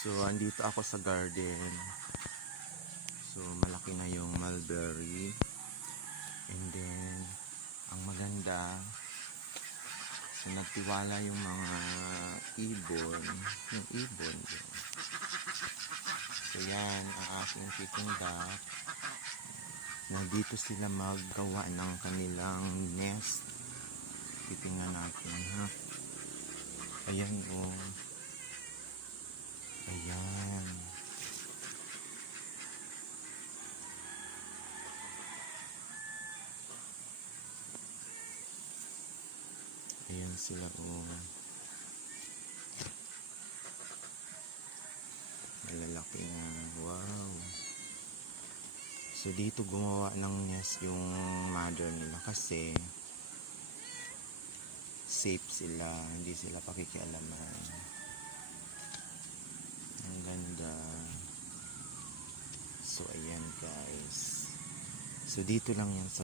So, andito ako sa garden. So, malaki na yung mulberry. And then, ang maganda, so nagtiwala yung mga ibon. Yung ibon. So, yan, ang aking chicken duck. Nandito sila maggawa ng kanilang nest. Titingnan natin, ha? Ayan, oh. Ayan. Ayan sila, oh. Malalaki na. Wow. So, dito gumawa ng nest yung mother nila kasi safe sila. Hindi sila pakikialaman. Ang ganda. So, ayan guys. So, dito lang yan sa